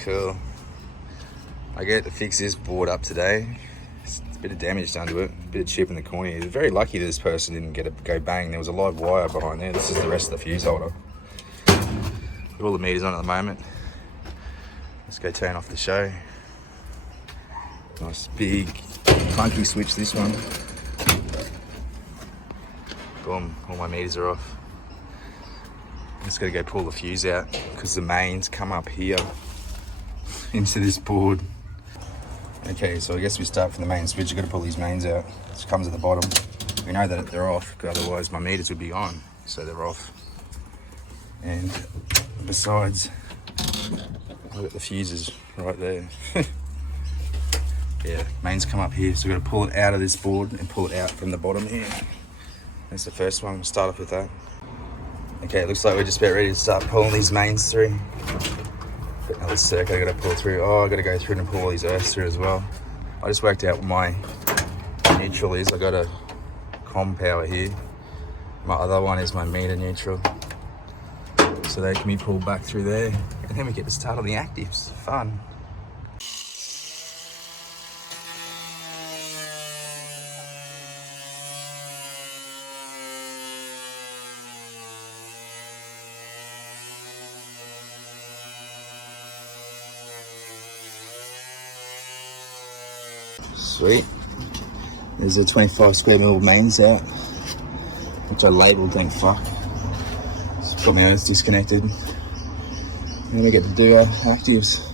Cool. I get to fix this board up today. It's a bit of damage done to it, a bit of chip in the corner. He's very lucky that this person didn't get it go bang. There was a live wire behind there. This is the rest of the fuse holder. Got all the meters on at the moment. Let's go turn off the show. Nice big funky switch, this one. Boom, all my meters are off. Just gotta go pull the fuse out because the mains come up here into this board. Okay, so I guess we start from the main switch. You've got to pull these mains out. It comes at the bottom. We know that they're off, otherwise my meters would be on. So they're off. And besides, I've got the fuses right there. Yeah, mains come up here, so we've got to pull it out of this board and pull it out from the bottom here. That's the first one. We'll start off with that. Okay, it looks like we're just about ready to start pulling these mains through. Got another circuit I got to pull through. Oh, I got to go through and pull all these earths through as well. I just worked out what my neutral is. I got a com power here. My other one is my meter neutral. So they can be pulled back through there. And then we get to start on the actives. Fun. Sweet. There's a 25 square mil mains out, which I labelled, thank fuck. Just got my earth disconnected. And then we get to do our actives.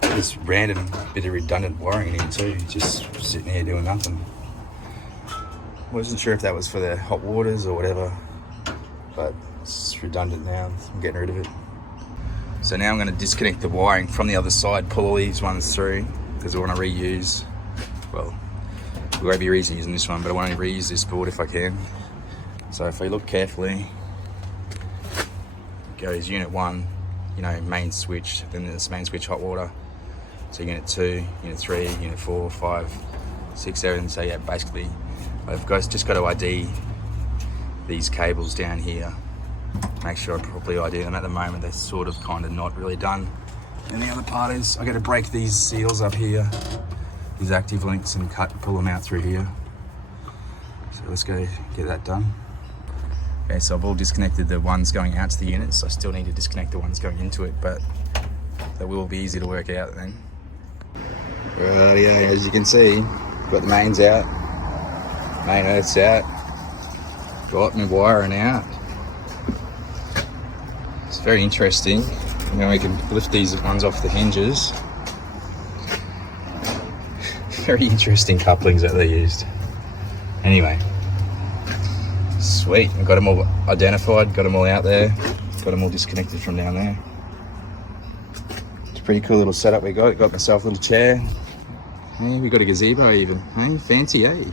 This random bit of redundant wiring in here too, just sitting here doing nothing. Wasn't sure if that was for the hot waters or whatever, but it's redundant now. I'm getting rid of it. So now I'm going to disconnect the wiring from the other side, pull all these ones through, because we want to reuse, well, we won't be reusing this one, but I want to reuse this board if I can. So if we look carefully, it goes unit 1, you know, main switch, then there's main switch hot water. So unit 2, unit 3, unit 4, 5, 6, 7. So yeah, basically I've just got to ID these cables down here. Make sure I properly ID them. At the moment they're sort of kind of not really done. And the other part is I got to break these seals up here, these active links, and pull them out through here. So let's go get that done. Okay, so I've all disconnected the ones going out to the units. I still need to disconnect the ones going into it, but that will be easy to work out then. Right, yeah, as you can see, got the mains out, main earth's out, got my wiring out. It's very interesting. Now we can lift these ones off the hinges. Very interesting couplings that they used. Anyway, sweet. We've got them all identified, got them all out there, got them all disconnected from down there. It's a pretty cool little setup we got. Got myself a little chair. Hey, we got a gazebo even. Hey, fancy, eh?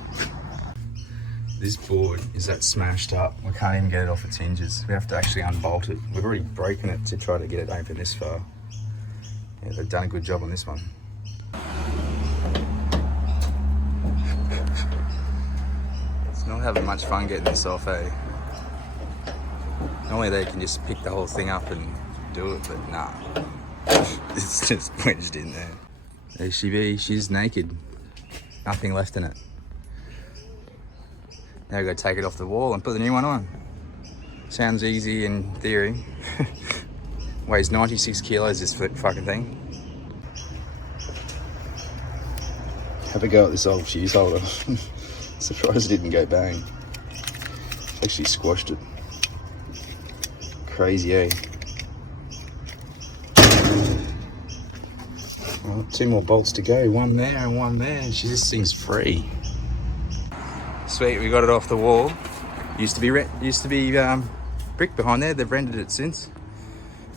This board is that smashed up. We can't even get it off its hinges. We have to actually unbolt it. We've already broken it to try to get it open this far. Yeah, they've done a good job on this one. It's not having much fun getting this off, eh? Normally they can just pick the whole thing up and do it, but nah. It's just wedged in there. There she be, she's naked. Nothing left in it. Now we've got to take it off the wall and put the new one on. Sounds easy in theory. Weighs 96 kilos, this fucking thing. Have a go at this old fuse holder. Surprised it didn't go bang. Actually squashed it. Crazy, eh? Well, 2 more bolts to go. One there and one there. This thing's free. Sweet, we got it off the wall. Used to be brick behind there. They've rendered it since.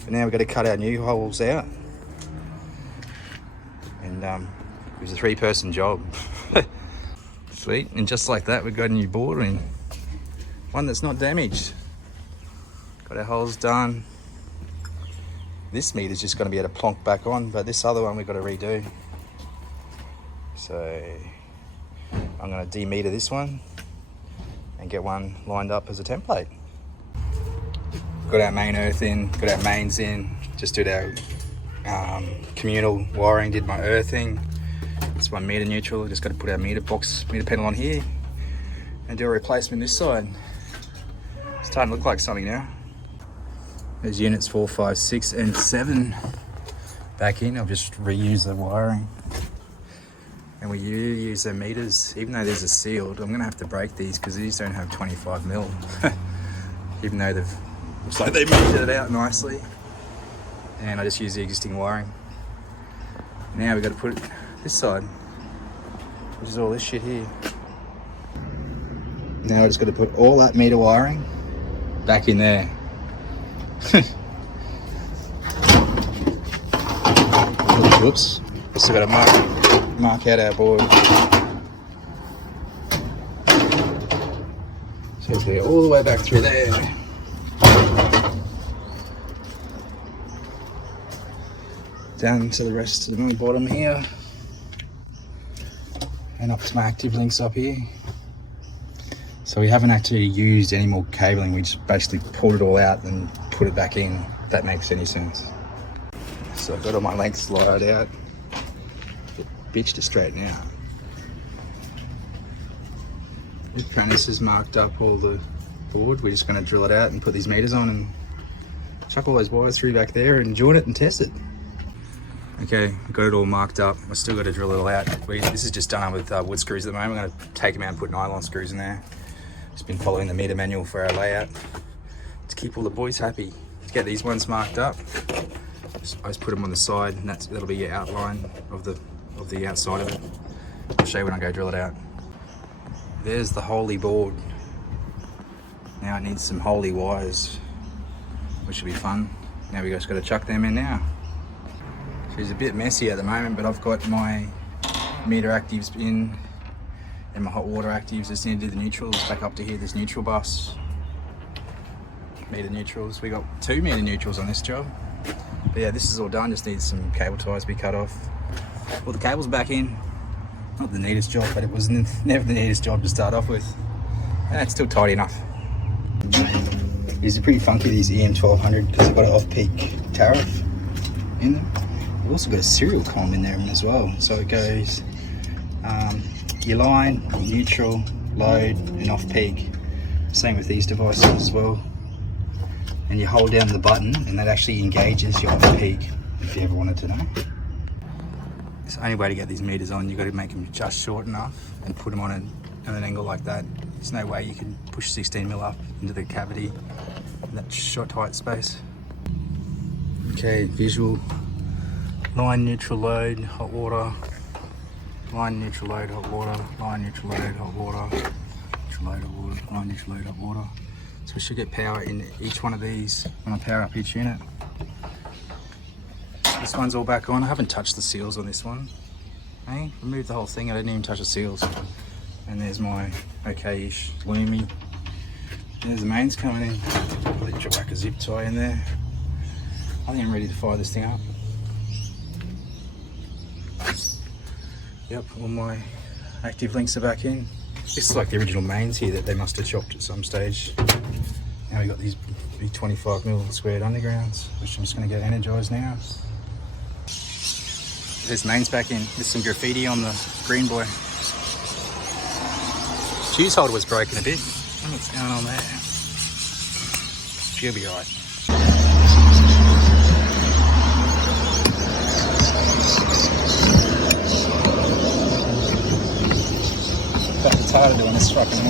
But now we've got to cut our new holes out. And it was a 3-person job. Sweet, and just like that, we've got a new board in. One that's not damaged. Got our holes done. This meter's just going to be able to plonk back on, but this other one we've got to redo. So I'm going to demeter this one and get one lined up as a template. Got our main earth in, got our mains in, just did our communal wiring, did my earthing. It's my meter neutral. Just got to put our meter panel on here and do a replacement this side. It's starting to look like something now. There's units 4, 5, 6 and 7 back in. I'll just reuse the wiring. And we use the meters, even though these are sealed. I'm gonna have to break these because these don't have 25 mil. Even though looks like they measured it out nicely. And I just use the existing wiring. Now we've got to put it this side, which is all this shit here. Now I just got to put all that meter wiring back in there. Whoops. I still got to mark out our board. So it's going all the way back through there. Down to the rest of the bottom here. And up to my active links up here. So we haven't actually used any more cabling. We just basically pulled it all out and put it back in, if that makes any sense. So I've got all my lengths laid out. The bitch to straighten out. The apprentice has marked up all the board. We're just going to drill it out and put these meters on and chuck all those wires through back there and join it and test it. Okay, I've got it all marked up. I've still got to drill it all out. This is just done with wood screws at the moment. I'm going to take them out and put nylon screws in there. Just been following the meter manual for our layout to keep all the boys happy. To get these ones marked up, I just put them on the side, and that'll be your outline of the outside of it. I'll show you when I go drill it out. There's the holy board. Now it needs some holy wires, which will be fun. Now we just got to chuck them in now. She's a bit messy at the moment, but I've got my meter actives in and my hot water actives. Just need to do the neutrals back up to here. There's neutral bus, meter neutrals. We got 2 meter neutrals on this job. But yeah, this is all done. Just needs some cable ties to be cut off. Well, the cable's back in. Not the neatest job, but it was never the neatest job to start off with. And it's still tidy enough. These are pretty funky, these EM1200, because they've got an off-peak tariff in them. We've also got a serial column in there as well. So it goes your line, neutral, load, and off-peak. Same with these devices as well. And you hold down the button and that actually engages your off-peak, if you ever wanted to know. It's the only way to get these meters on. You've got to make them just short enough and put them on an angle like that. There's no way you can push 16 mil up into the cavity in that short tight space. Okay, visual. Line, neutral, load, hot water. Line, neutral, load, hot water. Line, neutral, load, hot water. Neutral, load, hot water. Line, neutral, load, hot water. So we should get power in each one of these when I power up each unit. This one's all back on. I haven't touched the seals on this one. Hey, removed the whole thing. I didn't even touch the seals. And there's my okay-ish Lumi. There's the mains coming in. Probably drop back a zip tie in there. I think I'm ready to fire this thing up. Yep, all my active links are back in. This is like the original mains here that they must have chopped at some stage. Now we've got these big 25mm squared undergrounds, which I'm just going to get energized now. There's mains back in. There's some graffiti on the green boy. Fuse holder was broken a bit. I don't know what's going on there. She'll be right. It's harder doing this fucking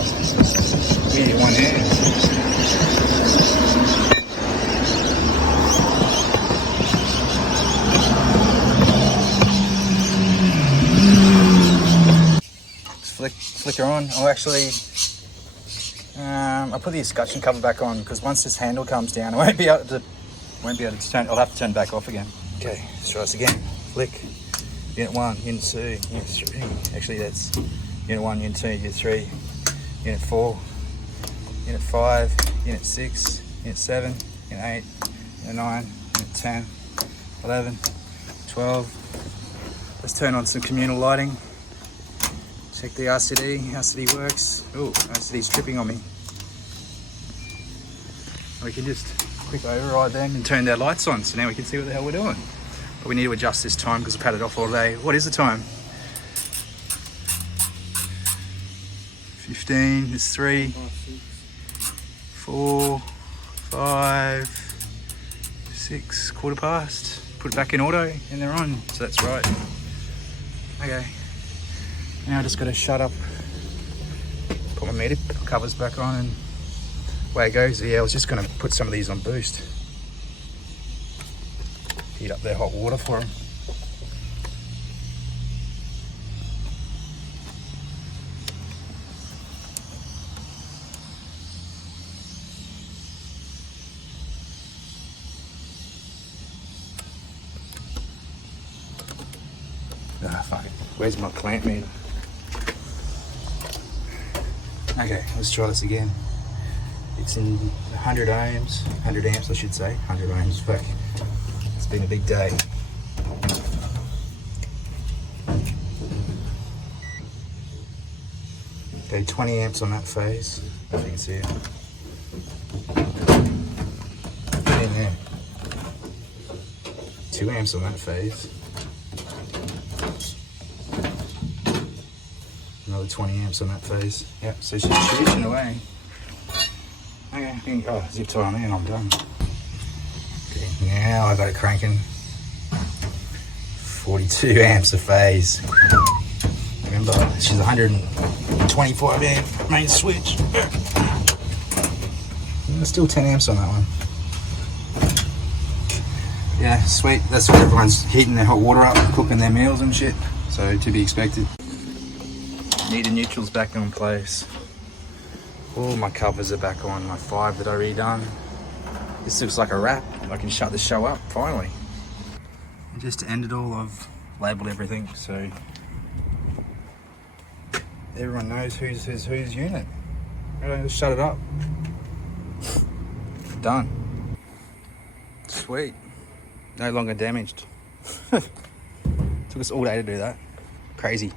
weird one hand. Flicker on. I'll actually I'll put the escutcheon cover back on because once this handle comes down I won't be able to turn. I'll have to turn back off again. Okay, let's try this again. Flick. Unit 1, Unit 2, Unit 3. Actually that's Unit 1, Unit 2, Unit 3, Unit 4, Unit 5, Unit 6, Unit 7, Unit 8, Unit 9, Unit 10, 11, 12. Let's turn on some communal lighting. Check the RCD. RCD works. Oh, RCD's tripping on me. We can just quick override then and turn their lights on, so now we can see what the hell we're doing. But we need to adjust this time because I've had it off all day. What is the time? 15, it's 3, 4, 5, 6, quarter past. Put it back in auto and they're on, so that's right. Okay, now I just gotta shut up, put my meter covers back on and away it goes. Yeah, I was just gonna put some of these on boost. Heat up their hot water for them. Ah, fuck it. Where's my clamp meter? Okay, let's try this again. It's in 100 ohms, 100 amps I should say, 100 ohms, fuck. It's been a big day. Okay, 20 amps on that phase, if you can see it. Get in there. 2 amps on that phase. Another 20 amps on that phase. Yep, so she's shooting away. Okay, oh, zip tie on there and I'm done. Okay, now I got it cranking. 42 amps a phase. Remember, she's 125 amp main switch. There's still 10 amps on that one. Yeah, sweet. That's what everyone's heating their hot water up, cooking their meals and shit. So to be expected. Needed neutrals back in place. All my covers are back on, my 5 that I redone. This looks like a wrap. I can shut the show up, finally. And just to end it all, I've labelled everything, so everyone knows whose unit. Okay, just shut it up. Done. Sweet. No longer damaged. Took us all day to do that. Crazy.